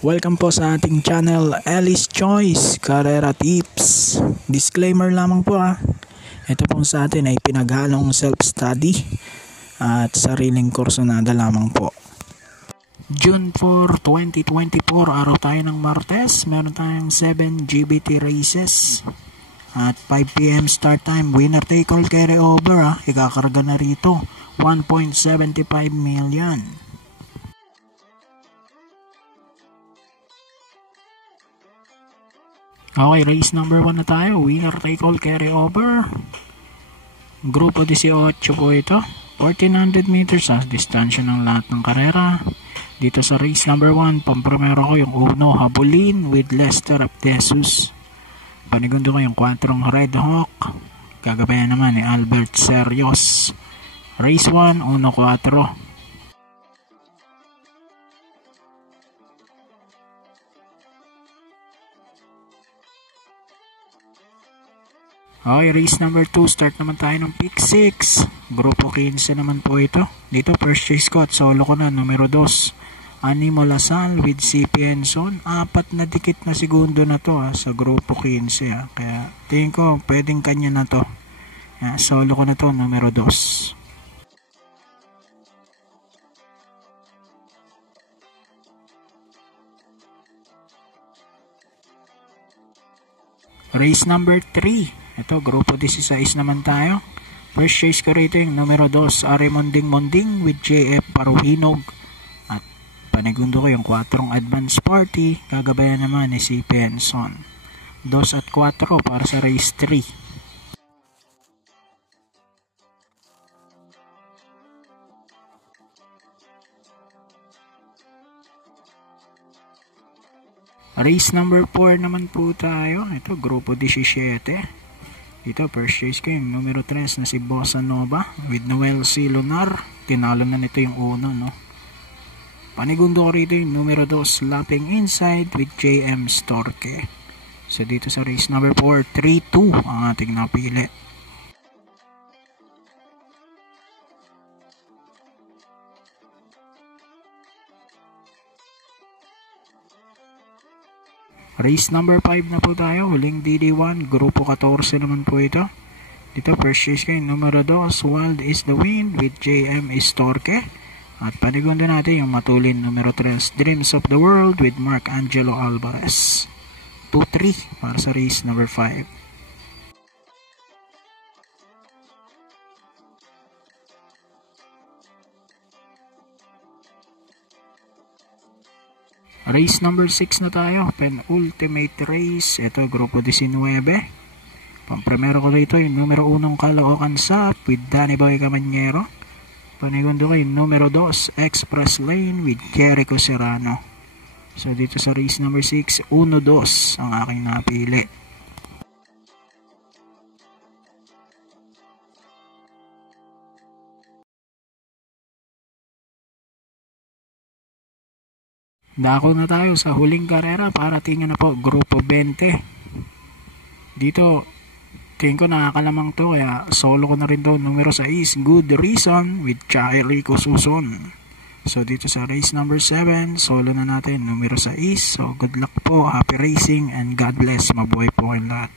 Welcome po sa ating channel, Ellis Choice Carrera Tips. Disclaimer lamang po Ito po sa atin ay pinaghalong self-study at sariling kursonada lamang po. June 4, 2024, araw tayo ng Martes. Meron tayong 7 GBT races. At 5 PM start time. Winner take all carry over Ikakarga na rito. 1.75 million. Okay, race number 1 na tayo. Winner take all carry over. Grupo 18 po ito. 1400 meters distansya ng lahat ng karera. Dito sa race number 1, pampromero ko yung uno, Habulin with Lester Aptesus. Panigundo ko yung 4 Red Hawk. Gagabayan naman ni Albert Serios. Race 1, 1-4. Okay, race number 2, start naman tayo ng pick 6. Grupo 15 naman po ito. Dito, first chase ko at solo ko na, numero 2. Animo Lasal with CP Enson. 4 na dikit na segundo na to sa grupo 15. Kaya tingin ko, pwedeng kanya na to. Solo ko na to, numero 2. Race number 3. Ito, grupo 16 naman tayo. First chase ko rito yung numero 2, Arimonding Monding with JF Paruhinog. At panigundo ko yung 4 Advance Party. Gagabayan naman ni CP Enson. 2 at 4 para sa race 3. Race number 4 naman po tayo. Ito, grupo 17. Dito, first chase ko yung numero 3 na si Bossa Nova with Noel C. Lunar. Tinalo na nito yung uno, no? Panigundo ko rito yung numero 2, Lapping Inside with JM Storke. So, dito sa race number 4, 3-2 ang ating napili. Race number 5 na po tayo, huling DD1, grupo 14 naman po ito. Dito, first chase ko yung numero 2, Wild is the Wind with JM Storke. At panigundo natin yung matulin numero 3, Dreams of the World with Mark Angelo Alvarez. 2-3 para sa race number 5. Race number 6 na tayo, penultimate race. Ito, grupo 19. Pampremero ko rito yung numero 1 Caloocan Sap with Danny Boy Camanyero. Panigundo ko yung numero 2 Express Lane with Jericho Serrano. So dito sa race number 6, 1-2 ang aking napili. Dako na tayo sa huling karera para tingnan na po, grupo 20. Dito, tingin ko nakakalamang to, kaya solo ko na rin to, numero 6, Good Reason with Chai Rico Suson. So dito sa race number 7, solo na natin, numero 6. So good luck po, happy racing, and God bless, mabuhay po kayong lahat.